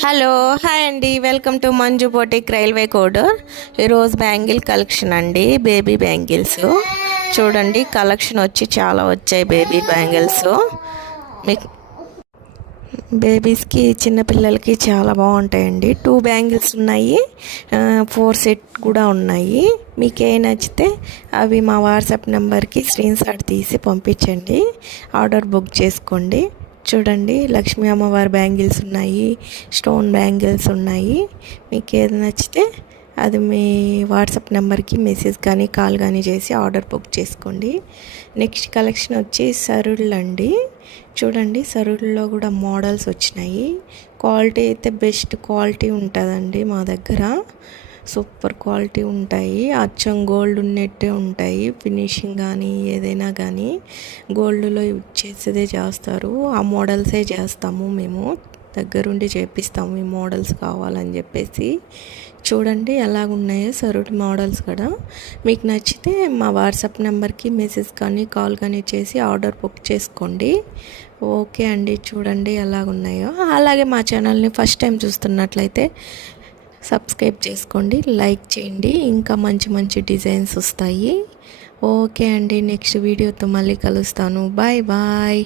Hello hi అండి, welcome to Manju boutique railway కోడర్. ఈరోజు bangle collection అండి, బేబీ బ్యాంగిల్స్ చూడండి. కలెక్షన్ వచ్చి చాలా వచ్చాయి బేబీ బ్యాంగిల్స్. మీకు బేబీస్కి చిన్నపిల్లలకి చాలా బాగుంటాయండి. 2 బ్యాంగిల్స్ ఉన్నాయి, 4 సెట్ కూడా ఉన్నాయి. మీకు ఏ నచ్చితే అవి మా వాట్సాప్ నెంబర్కి స్క్రీన్ షాట్ తీసి పంపించండి, ఆర్డర్ బుక్ చేసుకోండి. చూడండి, లక్ష్మీ అమ్మవారి బ్యాంగిల్స్ ఉన్నాయి, స్టోన్ బ్యాంగిల్స్ ఉన్నాయి. మీకు ఏది నచ్చితే అది మీ వాట్సాప్ నెంబర్కి మెసేజ్ కానీ కాల్ కానీ చేసి ఆర్డర్ బుక్ చేసుకోండి. నెక్స్ట్ కలెక్షన్ వచ్చి సరుళ్ళు అండి. చూడండి, సరుళ్ళలో కూడా మోడల్స్ వచ్చినాయి. క్వాలిటీ అయితే బెస్ట్ క్వాలిటీ ఉంటుందండి మా దగ్గర. సూపర్ క్వాలిటీ ఉంటాయి, అచ్చం గోల్డ్ ఉన్నట్టే ఉంటాయి. ఫినిషింగ్ కానీ ఏదైనా కానీ గోల్డ్లో చేసేదే చేస్తారు. ఆ మోడల్సే చేస్తాము మేము, దగ్గరుండి చేపిస్తాము. ఈ మోడల్స్ కావాలని చెప్పేసి చూడండి ఎలాగున్నాయో సరుటి మోడల్స్ కూడా. మీకు నచ్చితే మా వాట్సాప్ నెంబర్కి మెసేజ్ కానీ కాల్ కానీ చేసి ఆర్డర్ బుక్ చేసుకోండి. ఓకే అండి, చూడండి ఎలాగున్నాయో. అలాగే మా ఛానల్ని ఫస్ట్ టైం చూస్తున్నట్లయితే సబ్స్క్రైబ్ చేసుకోండి, లైక్ చేయండి. ఇంకా మంచి మంచి డిజైన్స్ వస్తాయి. ఓకే అండి, నెక్స్ట్ వీడియోతో మళ్ళీ కలుస్తాను. Bye bye.